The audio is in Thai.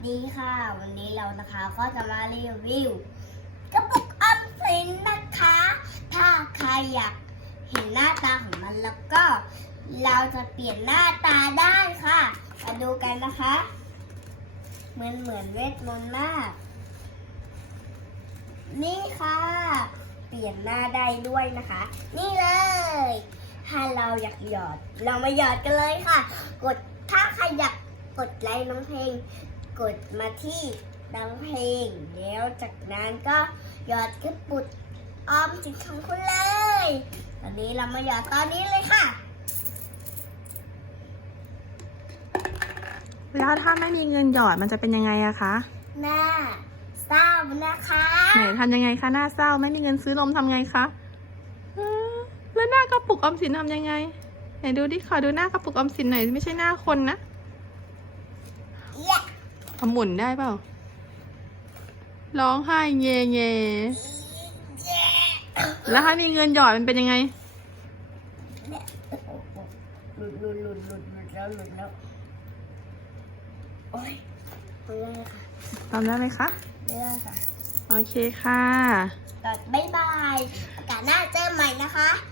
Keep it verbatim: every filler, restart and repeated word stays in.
ดีค่ะวันนี้เรานะคะก็จะมารีวิวกระปุกออมสินนะคะ ถ้าใครอยากเห็นหน้าตาของมันแล้วก็เราจะเปลี่ยนหน้าตาได้ค่ะมาดูกันนะคะเหมือนเหมือนเวทมนต์มากนี่ค่ะเปลี่ยนหน้าได้ด้วยนะคะ นี่เลยถ้าเราอยากหยอดเรามาหยอดกันเลยค่ะกดถ้าใครอยากกดไลค์น้องเพลงกดมาที่น้องเพลงแล้วจากนั้นก็หยอดกระปุกออมสินของคุณเลยตอนนี้เรามาหยอดตอนนี้เลยค่ะแล้วถ้าไม่มีเงินหยอดมันจะเป็นยังไงอะคะหน้าเศร้านะคะไหนทำยังไงคะหน้าเศร้าไม่มีเงินซื้อนมทำไงคะเออแล้วหน้ากระปุกออมสินทำยังไงไหนดูดิขอดูหน้ากระปุกออมสินหน่อยไม่ใช่หน้าคนนะเย้เอาหมุนได้เปล่าร้องไห้เย่เย่เย้แล้วถ้ามีเงินหยอดมันเป็นยังไงเนี่ยหลุดหลุดหลุดหลุดหลุดแล้วหลุดแล้วโอ้ยเลื่อนค่ะทำได้ไหมคะเลื่อนค่ะโอเคค่ะก็บ๊ายบายโอกาสหน้าเจอใหม่นะคะ